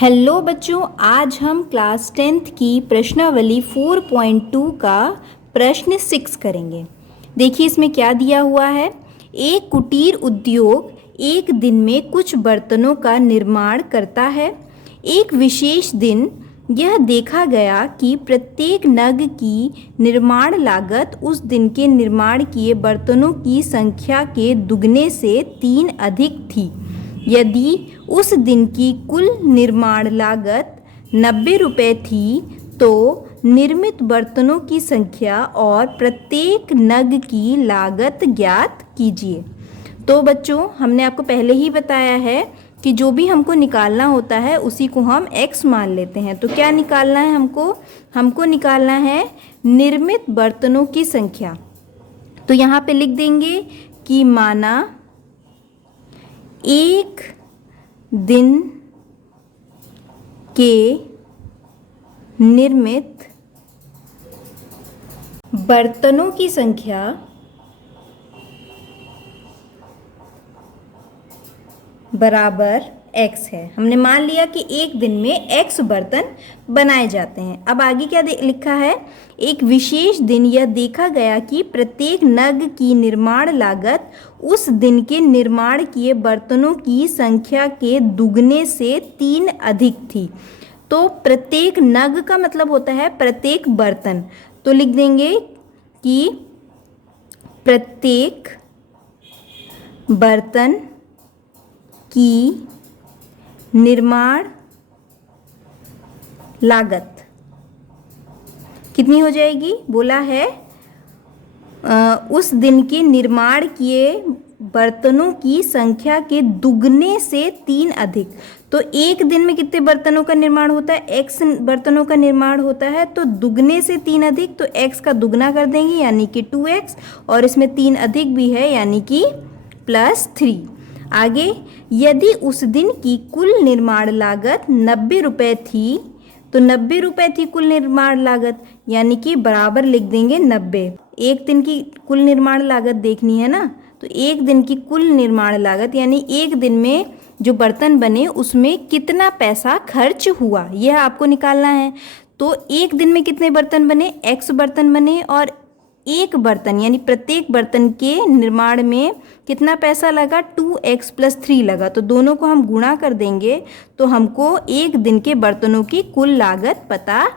Hello बच्चों, आज हम क्लास 10th की प्रश्नावली 4.2 का प्रश्न 6 करेंगे। देखिए इसमें क्या दिया हुआ है। एक कुटीर उद्योग एक दिन में कुछ बर्तनों का निर्माण करता है। एक विशेष दिन यह देखा गया कि प्रत्येक नग की निर्माण लागत उस दिन के निर्माण किए बर्तनों की संख्या के दुगने से 3 अधिक थी। यदि उस दिन की कुल निर्माण लागत 90 रुपये थी तो निर्मित बर्तनों की संख्या और प्रत्येक नग की लागत ज्ञात कीजिए। तो बच्चों, हमने आपको पहले ही बताया है कि जो भी हमको निकालना होता है उसी को हम x मान लेते हैं। तो क्या निकालना है हमको निकालना है निर्मित बर्तनों की संख्या। तो यहाँ पे लिख देंगे कि माना एक दिन के निर्मित बर्तनों की संख्या बराबर x है। हमने मान लिया कि एक दिन में x बर्तन बनाए जाते हैं। अब आगे क्या लिखा है, एक विशेष दिन यह देखा गया कि प्रत्येक नग की निर्माण लागत उस दिन के निर्माण किए बर्तनों की संख्या के दुगने से 3 अधिक थी। तो प्रत्येक नग का मतलब होता है प्रत्येक बर्तन। तो लिख देंगे कि प्रत्येक बर्तन की निर्माण लागत कितनी हो जाएगी, बोला है उस दिन के निर्माण किए बर्तनों की संख्या के दुगने से 3 अधिक। तो एक दिन में कितने बर्तनों का निर्माण होता है, x बर्तनों का निर्माण होता है, तो दुगने से 3 अधिक, तो x का दुगना कर देंगे यानी कि 2x, और इसमें 3 अधिक भी है यानी कि +3। आगे, यदि उस दिन की कुल निर्माण लागत 90 रुपये थी, तो 90 रुपये थी कुल निर्माण लागत, यानी कि बराबर लिख देंगे 90। एक दिन की कुल निर्माण लागत देखनी है ना, तो एक दिन की कुल निर्माण लागत यानी एक दिन में जो बर्तन बने उसमें कितना पैसा खर्च हुआ, यह आपको निकालना है। तो एक दिन में कितने बर्तन बने, x बर्तन बने, और एक बर्तन यानी प्रत्येक बर्तन के निर्माण में कितना पैसा लगा, 2x + 3 लगा। तो दोनों को हम गुणा कर देंगे तो हमको एक दिन के बर्तनों की कुल लागत पता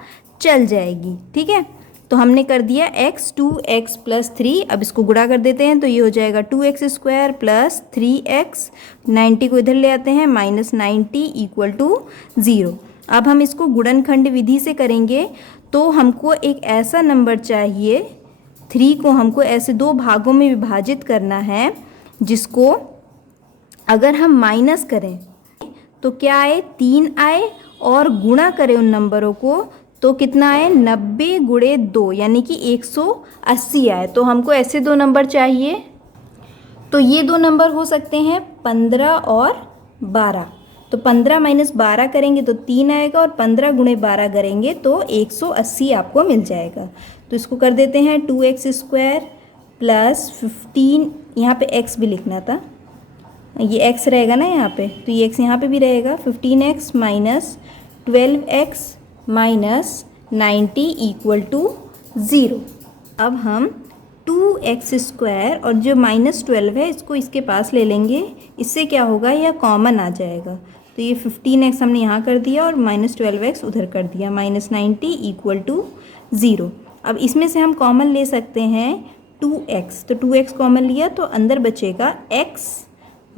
चल जाएगी। ठीक है, तो हमने कर दिया x 2x + 3। अब इसको गुणा कर देते हैं तो ये हो जाएगा 2x² + 3x। 90 को इधर ले आते हैं, -90 = 0। अब हम इसको गुणनखंड विधि से करेंगे तो हमको एक ऐसा नंबर चाहिए, 3 को हमको ऐसे 2 भागों में विभाजित करना है जिसको अगर हम माइनस करें तो क्या आए, 3 आए, और गुणा करें उन नंबरों को तो कितना आए, 90 × 2 यानी कि 180 आए। तो हमको ऐसे 2 नंबर चाहिए। तो ये 2 नंबर हो सकते हैं 15 और 12। तो 15 - 12 करेंगे तो 3 आएगा, और 15 × 12 करेंगे तो 180 आपको मिल जाएगा। तो इसको कर देते हैं 2x² + 15, यहाँ पे x भी लिखना था, ये x रहेगा ना यहाँ पे, तो ये x यहाँ पे भी रहेगा। 15x - 12x - 90 = 0। अब हम 2x² और जो -12 है इसको इसके पास ले लेंगे, इससे क्या होगा, यह कॉमन आ जाएगा। तो ये 15x हमने यहाँ कर दिया और -12x उधर कर दिया, -90 = 0। अब इसमें से हम कॉमन ले सकते हैं 2x, तो 2x कॉमन लिया तो अंदर बचेगा x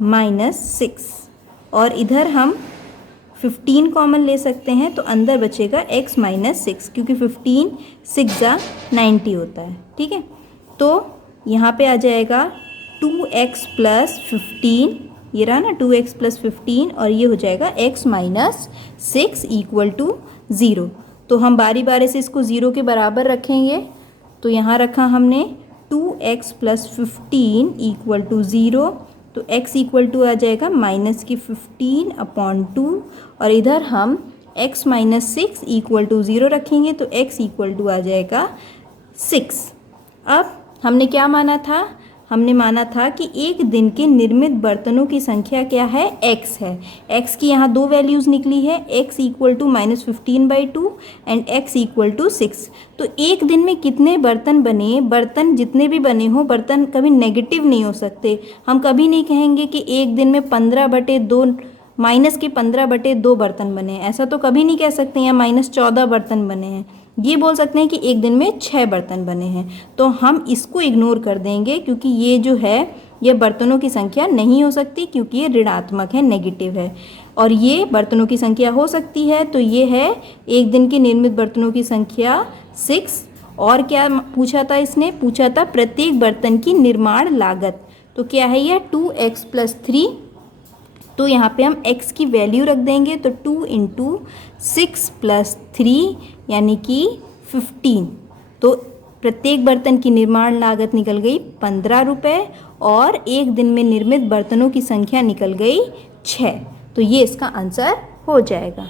- 6, और इधर हम 15 कॉमन ले सकते हैं तो अंदर बचेगा x - 6, क्योंकि 15 6 × 90 होता है। ठीक है, तो यहाँ पे आ जाएगा 2x + 15, ये रहा ना 2x + 15, और ये हो जाएगा x - 6 = 0। तो हम बारी बारी से इसको 0 के बराबर रखेंगे। तो यहाँ रखा हमने 2x + 15 = 0, तो x = आ जाएगा -15/2, और इधर हम x - 6 = 0 रखेंगे तो x = आ जाएगा 6। अब हमने क्या माना था, हमने माना था कि एक दिन के निर्मित बर्तनों की संख्या क्या है, x है। x की यहाँ दो वैल्यूज़ निकली है, x equal to -15/2 and x equal to 6। तो एक दिन में कितने बर्तन बने, बर्तन जितने भी बने हो, बर्तन कभी नेगेटिव नहीं हो सकते। हम कभी नहीं कहेंगे कि एक दिन में 15/2 -15/2 बर्तन बने, ऐसा तो कभी नहीं कह सकते, या -14 बर्तन बने हैं। ये बोल सकते हैं कि एक दिन में 6 बर्तन बने हैं। तो हम इसको इग्नोर कर देंगे क्योंकि ये जो है ये बर्तनों की संख्या नहीं हो सकती, क्योंकि ये ऋणात्मक है, नेगेटिव है। और ये बर्तनों की संख्या हो सकती है, तो ये है एक दिन के निर्मित बर्तनों की संख्या 6। और क्या पूछा था इसने, पूछा था प्रत्येक बर्तन की निर्माण लागत। तो क्या है ये 2x + 3। तो यहाँ पे हम x की वैल्यू रख देंगे, तो 2 × 6 + 3 यानी कि 15। तो प्रत्येक बर्तन की निर्माण लागत निकल गई 15 रुपये और एक दिन में निर्मित बर्तनों की संख्या निकल गई 6। तो ये इसका आंसर हो जाएगा।